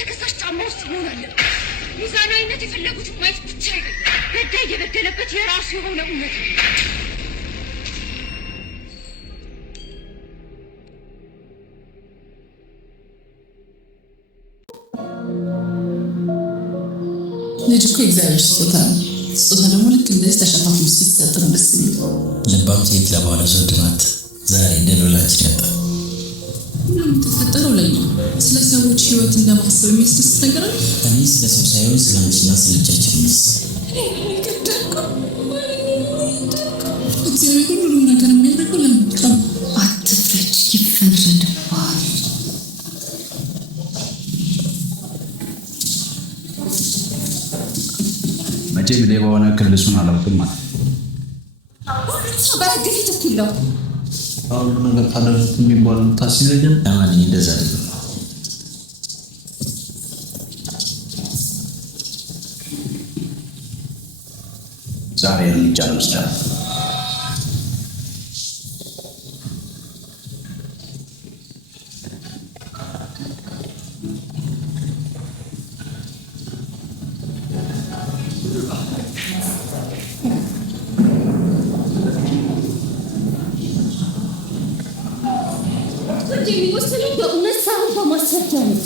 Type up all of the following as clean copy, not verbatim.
በተከሳሽ ጫማ ውስጥ መሆን አለበት። ሚዛናዊነት የፈለጉት ማየት ብቻ አይደለም፣ በዳይ የበደለበት የራሱ የሆነ እውነት ነው። ልጅ እኮ እግዚአብሔር ስጦታ ነው። ስጦታ ደግሞ ልክ እንደዚህ ተሸፋፍኖ ሲሰጥ ነው ደስ የሚለው። ልባም ሴት ለባሏ ዘውድ ናት። ዛሬ ደሎላችን ያጣ ሁሉም ተፈጠረው ለኛ ስለ ሰዎች ህይወት እንደማሰብ የሚያስደስት ነገር አለ። እኔ ስለ ሰው ሳይሆን ስለ አንቺና ስለ ልጃችን ነው። እግዚአብሔር ሁሉም ነገር የሚያደርገው ለመልካም። አትፍረድ፣ ይፈረድብሃል። መቼም ሌባ ሆነ ክልሱን አላውቅም ማለት በህግ ፊት እኩል ነው። ሁሉ ነገር ታደርግ የሚባል ታስይዘኝ አማን እንደዛ አይደለም። ዛሬ እርምጃ እንወስዳለን። የሚወስነው በእውነት ሳይሆን በማስረጃ ነው።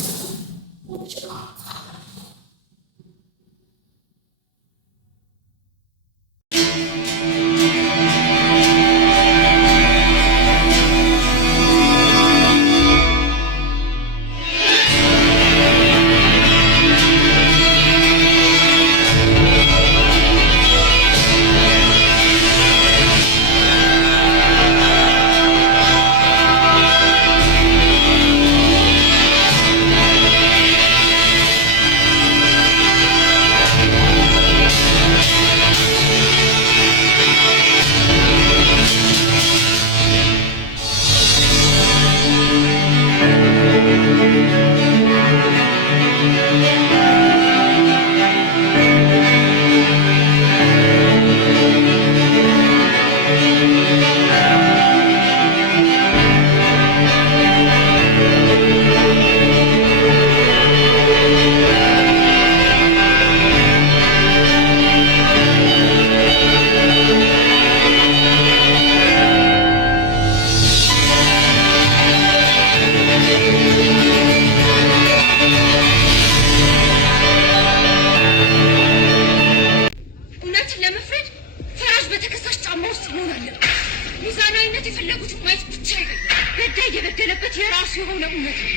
ሚዛናዊነት የፈለጉት ማየት ብቻ አይደለም፣ በዳይ የበደለበት የራሱ የሆነ እውነት ነው።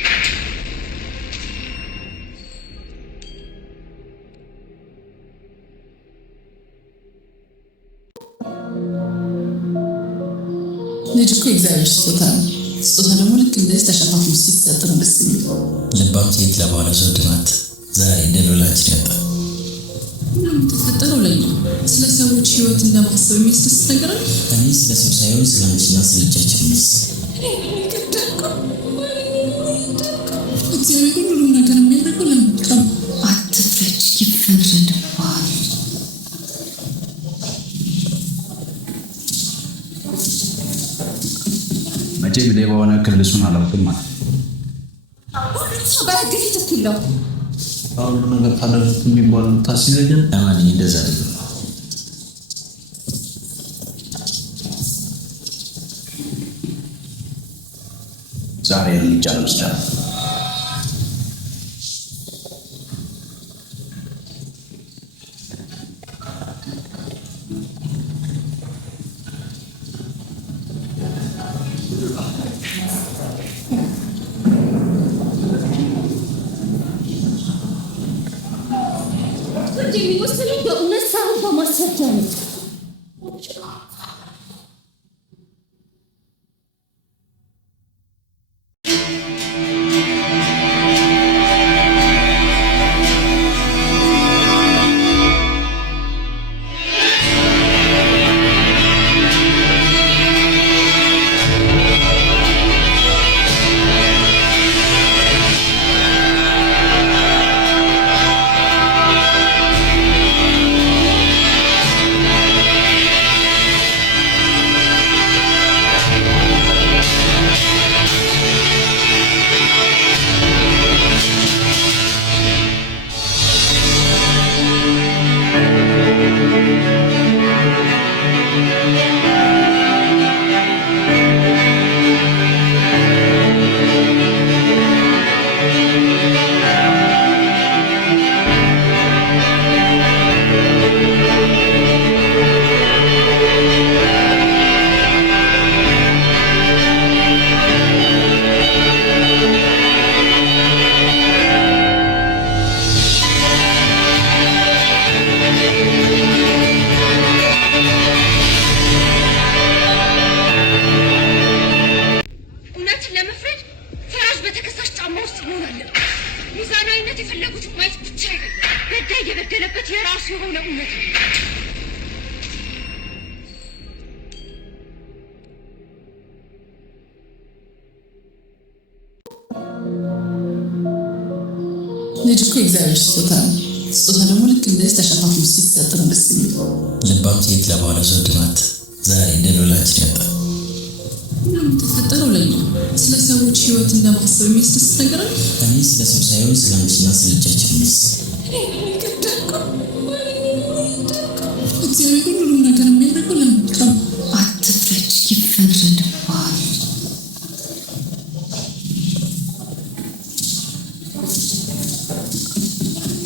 ልጅ እኮ እግዚአብሔር ስጦታ ነው። ስጦታ ደግሞ ልክ እንደዚህ ተሸፋፍኖ ሲሰጥ ነው ደስ የሚለው። ልባም ሴት ለባሏ ዘውድ ናት። ዛሬ ደሎላችን ያጣ ሁሉም ተፈጠረው ለኛ ስለ ሰዎች ህይወት እንደማሰብ የሚያስደስት ነገር አለ። እኔ ስለ ሰው ሳይሆን ስለ አንቺና ስለ ልጃችን ነው። እግዚአብሔር ሁሉም ነገር የሚያደርገው ለመልካም። አትፍረድ፣ ይፈረድብሃል። መቼም ሌባ ሆነ ክልሱን አላውቅም ማለት በህግ ፊት እኩል ነው። ሁሉ ነገር ታደርግ የሚባል ታስይዘኝ አማን እንደዛ አይደለም። ዛሬ እርምጃ እንወስዳለን። የሚወስነው በእውነት ሳይሆን በማስረጃ ነው። ሚዛናዊነት የፈለጉትን ማየት ብቻ አይደለም፣ በዳይ የበደለበት የራሱ የሆነ እውነት ነው። ልጅ እኮ እግዚአብሔር ስጦታ ነው። ስጦታ ደግሞ ልክ እንደዚህ ተሸፋፍኖ ሲሰጥ ነው ደስ የሚለው። ልባም ሴት ለባሏ ዘውድ ናት። ዛሬ ድል ላንቺ መጣ። ሁሉም የተፈጠረው ለኛ ስለ ሰዎች ህይወት እንደማሰብ የሚያስደስት ነገር አለ። እኔ ስለ ሰው ሳይሆን ስለ አንቺና ስለ ልጃችን ሚስ እግዚአብሔር ሁሉም ነገር የሚያደርገው ለመልካም። አትፍረድ፣ ይፈረድብሃል።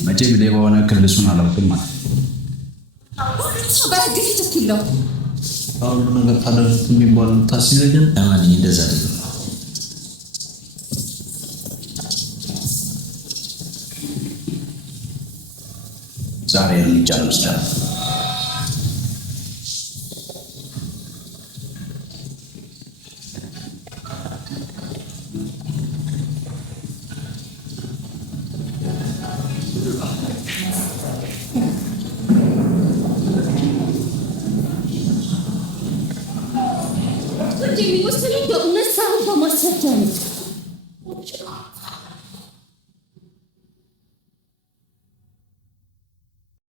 መቼም ሌባ ሆነ ክልሱን አላውቅም ማለት በህግ ፊት እኩል ነው። ሁሉ ነገር ታደርግ የሚባል ታስይዘኛል። ለማንኛውም እንደዛ አይደለም። ዛሬ እርምጃ እንወስዳለን። የሚወስነው በእውነት ሳይሆን በማስረጃ ነው።